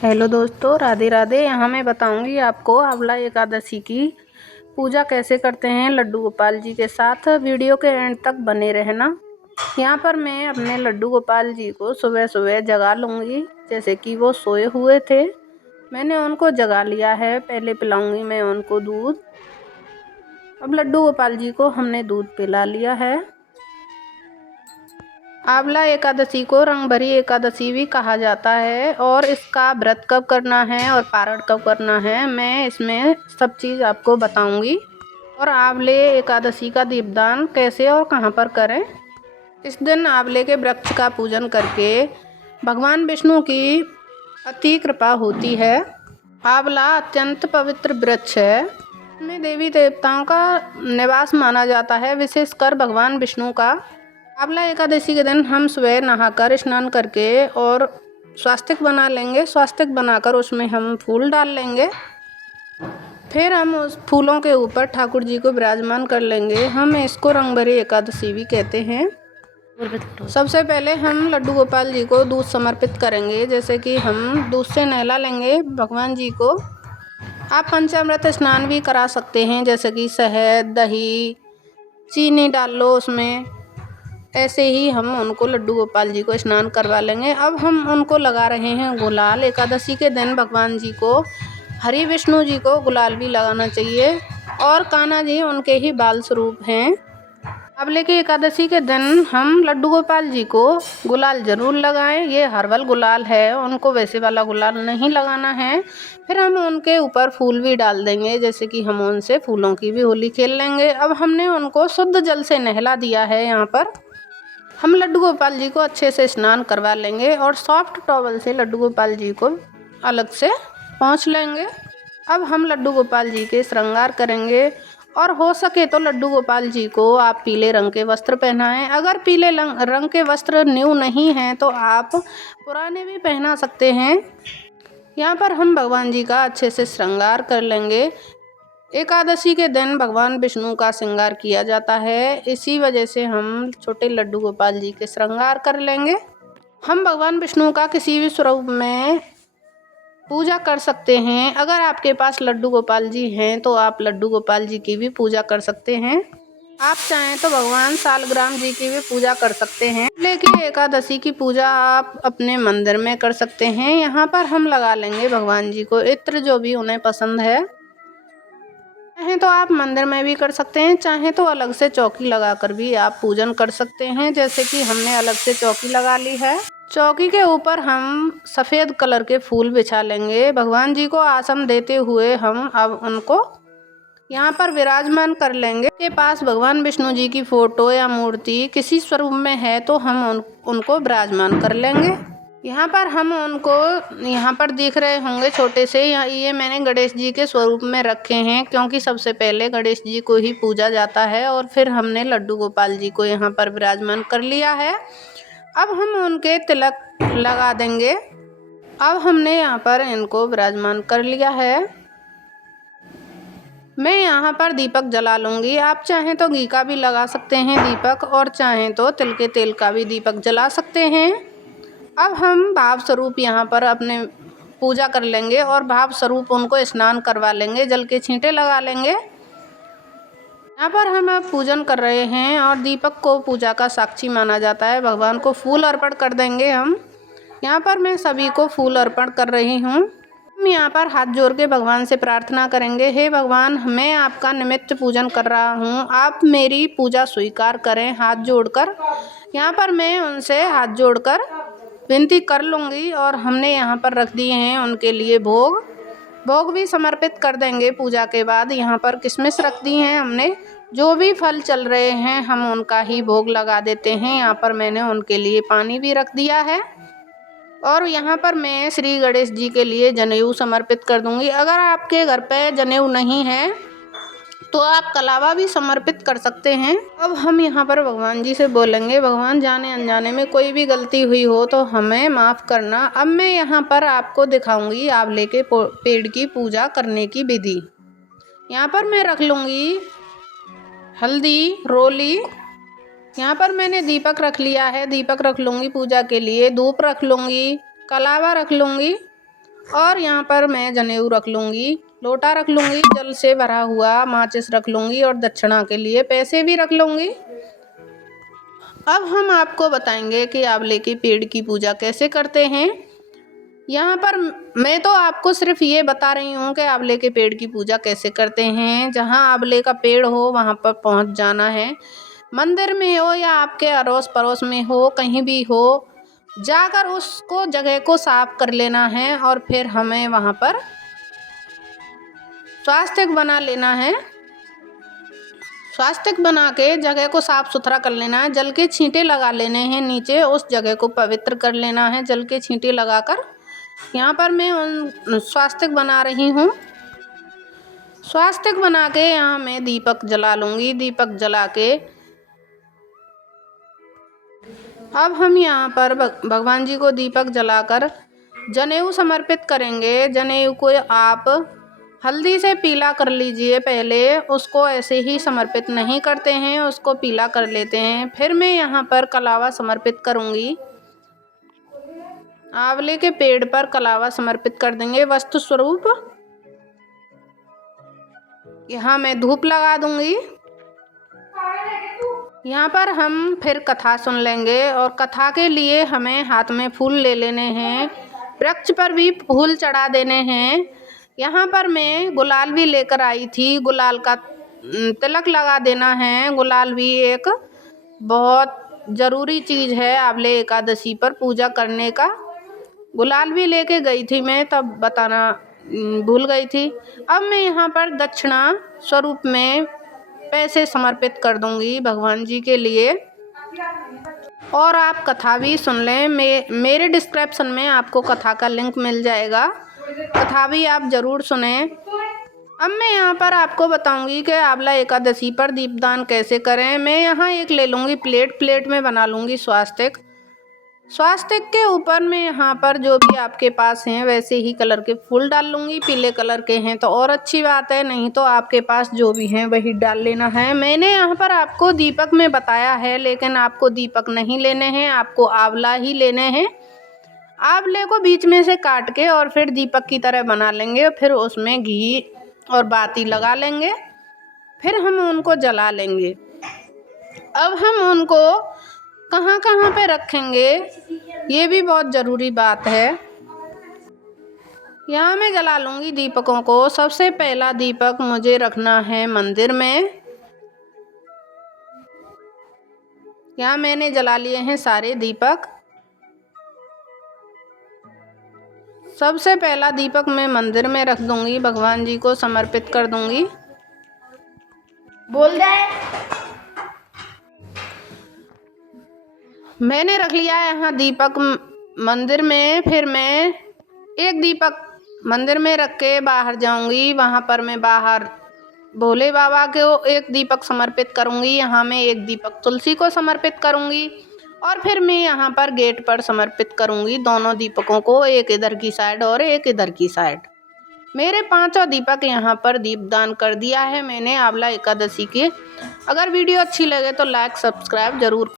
Hello दोस्तों, राधे राधे। यहाँ मैं बताऊंगी आपको आंवला एकादशी की पूजा कैसे करते हैं लड्डू गोपाल जी के साथ। वीडियो के एंड तक बने रहना। यहाँ पर मैं अपने लड्डू गोपाल जी को सुबह सुबह जगा लूँगी, जैसे कि वो सोए हुए थे। मैंने उनको जगा लिया है। पहले पिलाऊंगी मैं उनको दूध। अब लड्डू गोपाल जी को हमने दूध पिला लिया है। आंवला एकादशी को रंग भरी एकादशी भी कहा जाता है। और इसका व्रत कब करना है और पारण कब करना है, मैं इसमें सब चीज़ आपको बताऊंगी। और आंवले एकादशी का दीपदान कैसे और कहां पर करें। इस दिन आंवले के वृक्ष का पूजन करके भगवान विष्णु की अति कृपा होती है। आंवला अत्यंत पवित्र वृक्ष है। इसमें देवी देवताओं का निवास माना जाता है, विशेषकर भगवान विष्णु का। आंवला एकादशी के दिन हम सुबह नहाकर स्नान करके और स्वास्तिक बना लेंगे। स्वास्तिक बनाकर उसमें हम फूल डाल लेंगे। फिर हम उस फूलों के ऊपर ठाकुर जी को विराजमान कर लेंगे। हम इसको रंगभरी एकादशी भी कहते हैं। सबसे पहले हम लड्डू गोपाल जी को दूध समर्पित करेंगे, जैसे कि हम दूध से नहला लेंगे भगवान जी को। आप पंचामृत स्नान भी करा सकते हैं, जैसे कि शहद, दही, चीनी डाल लो उसमें। ऐसे ही हम उनको लड्डू गोपाल जी को स्नान करवा लेंगे। अब हम उनको लगा रहे हैं गुलाल। एकादशी के दिन भगवान जी को, हरि विष्णु जी को गुलाल भी लगाना चाहिए। और कान्हा जी उनके ही बाल स्वरूप हैं। आंवले की एकादशी के दिन हम लड्डू गोपाल जी को गुलाल ज़रूर लगाएं। ये हर्बल गुलाल है, उनको वैसे वाला गुलाल नहीं लगाना है। फिर हम उनके ऊपर फूल भी डाल देंगे, जैसे कि हम उनसे फूलों की भी होली खेल लेंगे। अब हमने उनको शुद्ध जल से नहला दिया है। यहाँ पर हम लड्डू गोपाल जी को अच्छे से स्नान करवा लेंगे और सॉफ्ट टॉवल से लड्डू गोपाल जी को अलग से पोंछ लेंगे। अब हम लड्डू गोपाल जी के श्रृंगार करेंगे। और हो सके तो लड्डू गोपाल जी को आप पीले रंग के वस्त्र पहनाएं। अगर पीले रंग के वस्त्र न्यू नहीं हैं तो आप पुराने भी पहना सकते हैं। यहाँ पर हम भगवान जी का अच्छे से श्रृंगार कर लेंगे। एकादशी के दिन भगवान विष्णु का श्रृंगार किया जाता है, इसी वजह से हम छोटे लड्डू गोपाल जी के श्रृंगार कर लेंगे। हम भगवान विष्णु का किसी भी स्वरूप में पूजा कर सकते हैं। अगर आपके पास लड्डू गोपाल जी हैं तो आप लड्डू गोपाल जी की भी पूजा कर सकते हैं। आप चाहें तो भगवान सालग्राम जी की भी पूजा कर सकते हैं। लेकिन एकादशी की पूजा आप अपने मंदिर में कर सकते हैं। यहाँ पर हम लगा लेंगे भगवान जी को इत्र, जो भी उन्हें पसंद है। चाहें तो आप मंदिर में भी कर सकते हैं, चाहें तो अलग से चौकी लगाकर भी आप पूजन कर सकते हैं, जैसे कि हमने अलग से चौकी लगा ली है। चौकी के ऊपर हम सफ़ेद कलर के फूल बिछा लेंगे। भगवान जी को आसन देते हुए हम अब उनको यहाँ पर विराजमान कर लेंगे। के पास भगवान विष्णु जी की फ़ोटो या मूर्ति किसी स्वरूप में है तो हम उनको विराजमान कर लेंगे। यहाँ पर हम उनको, यहाँ पर देख रहे होंगे छोटे से, ये मैंने गणेश जी के स्वरूप में रखे हैं, क्योंकि सबसे पहले गणेश जी को ही पूजा जाता है और फिर हमने लड्डू गोपाल जी को यहाँ पर विराजमान कर लिया है। अब हम उनके तिलक लगा देंगे। अब हमने यहाँ पर इनको विराजमान कर लिया है। मैं यहाँ पर दीपक जला लूँगी। आप चाहें तो घी का भी लगा सकते हैं दीपक, और चाहें तो तिल के तेल का भी दीपक जला सकते हैं। अब हम भाव स्वरूप यहाँ पर अपने पूजा कर लेंगे और भाव स्वरूप उनको स्नान करवा लेंगे, जल के छींटे लगा लेंगे। यहाँ पर हम अब पूजन कर रहे हैं और दीपक को पूजा का साक्षी माना जाता है। भगवान को फूल अर्पण कर देंगे हम। यहाँ पर मैं सभी को फूल अर्पण कर रही हूँ। हम यहाँ पर हाथ जोड़ के भगवान से प्रार्थना करेंगे, हे भगवान, मैं आपका निमित्त पूजन कर रहा हूँ, आप मेरी पूजा स्वीकार करें। हाथ जोड़कर यहाँ पर मैं उनसे हाथ जोड़कर विनती कर लूँगी। और हमने यहाँ पर रख दिए हैं उनके लिए भोग भी समर्पित कर देंगे पूजा के बाद। यहाँ पर किशमिश रख दी हैं हमने। जो भी फल चल रहे हैं हम उनका ही भोग लगा देते हैं। यहाँ पर मैंने उनके लिए पानी भी रख दिया है। और यहाँ पर मैं श्री गणेश जी के लिए जनेऊ समर्पित कर दूँगी। अगर आपके घर पे जनेऊ नहीं है तो आप कलावा भी समर्पित कर सकते हैं। अब हम यहाँ पर भगवान जी से बोलेंगे, भगवान, जाने अनजाने में कोई भी गलती हुई हो तो हमें माफ़ करना। अब मैं यहाँ पर आपको दिखाऊंगी आंवले के पेड़ की पूजा करने की विधि। यहाँ पर मैं रख लूँगी हल्दी, रोली। यहाँ पर मैंने दीपक रख लिया है, दीपक रख लूँगी पूजा के लिए। धूप रख लूँगी, कलावा रख लूँगी और यहाँ पर मैं जनेऊ रख लूँगी, लोटा रख लूँगी जल से भरा हुआ, माचिस रख लूँगी और दक्षिणा के लिए पैसे भी रख लूँगी। अब हम आपको बताएंगे कि आंवले के पेड़ की पूजा कैसे करते हैं। यहाँ पर मैं तो आपको सिर्फ ये बता रही हूँ कि आंवले के पेड़ की पूजा कैसे करते हैं। जहाँ आंवले का पेड़ हो वहाँ पर पहुँच जाना है, मंदिर में हो या आपके अड़ोस पड़ोस में हो, कहीं भी हो, जाकर उसको जगह को साफ कर लेना है और फिर हमें वहाँ पर स्वास्तिक बना लेना है। स्वास्तिक बना के जगह को साफ सुथरा कर लेना है, जल के छींटे लगा लेने हैं नीचे, उस जगह को पवित्र कर लेना है जल के छींटे लगाकर। यहाँ पर मैं स्वास्तिक बना रही हूँ। स्वास्तिक बना के यहाँ मैं दीपक जला लूँगी। दीपक जला के अब हम यहाँ पर भगवान जी को दीपक जलाकर जनेऊ समर्पित करेंगे। जनेऊ को आप हल्दी से पीला कर लीजिए पहले, उसको ऐसे ही समर्पित नहीं करते हैं, उसको पीला कर लेते हैं। फिर मैं यहाँ पर कलावा समर्पित करूँगी। आंवले के पेड़ पर कलावा समर्पित कर देंगे वस्तु स्वरूप। यहाँ मैं धूप लगा दूँगी। यहाँ पर हम फिर कथा सुन लेंगे और कथा के लिए हमें हाथ में फूल ले लेने हैं, वृक्ष पर भी फूल चढ़ा देने हैं। यहाँ पर मैं गुलाल भी लेकर आई थी, गुलाल का तिलक लगा देना है। गुलाल भी एक बहुत ज़रूरी चीज़ है आंवले एकादशी पर पूजा करने का। गुलाल भी लेके गई थी मैं, तब बताना भूल गई थी। अब मैं यहाँ पर दक्षिणा स्वरूप में पैसे समर्पित कर दूंगी भगवान जी के लिए। और आप कथा भी सुन लें, मेरे डिस्क्रिप्शन में आपको कथा का लिंक मिल जाएगा, कथा भी आप ज़रूर सुने। अब मैं यहाँ पर आपको बताऊंगी कि आंवला एकादशी पर दीपदान कैसे करें। मैं यहाँ एक ले लूँगी प्लेट में बना लूँगी स्वास्तिक। स्वास्तिक के ऊपर में यहाँ पर जो भी आपके पास हैं वैसे ही कलर के फूल डाल लूँगी। पीले कलर के हैं तो और अच्छी बात है, नहीं तो आपके पास जो भी हैं वही डाल लेना है। मैंने यहाँ पर आपको दीपक में बताया है, लेकिन आपको दीपक नहीं लेने हैं, आपको आंवला ही लेने हैं। आंवले को बीच में से काट के और फिर दीपक की तरह बना लेंगे, फिर उसमें घी और बाती लगा लेंगे, फिर हम उनको जला लेंगे। अब हम उनको कहाँ कहाँ पे रखेंगे ये भी बहुत ज़रूरी बात है। यहाँ मैं जला लूँगी दीपकों को। सबसे पहला दीपक मुझे रखना है मंदिर में। यहाँ मैंने जला लिए हैं सारे दीपक। सबसे पहला दीपक मैं मंदिर में रख दूँगी, भगवान जी को समर्पित कर दूँगी। बोल दे। मैंने रख लिया है यहाँ दीपक मंदिर में। फिर मैं एक दीपक मंदिर में रख के बाहर जाऊंगी। वहाँ पर मैं बाहर भोले बाबा को एक दीपक समर्पित करूंगी। यहाँ मैं एक दीपक तुलसी को समर्पित करूंगी और फिर मैं यहाँ पर गेट पर समर्पित करूंगी दोनों दीपकों को, एक इधर की साइड और एक इधर की साइड। मेरे 5 दीपक यहाँ पर दीपदान कर दिया है मैंने आंवला एकादशी के। अगर वीडियो अच्छी लगे तो लाइक सब्सक्राइब ज़रूर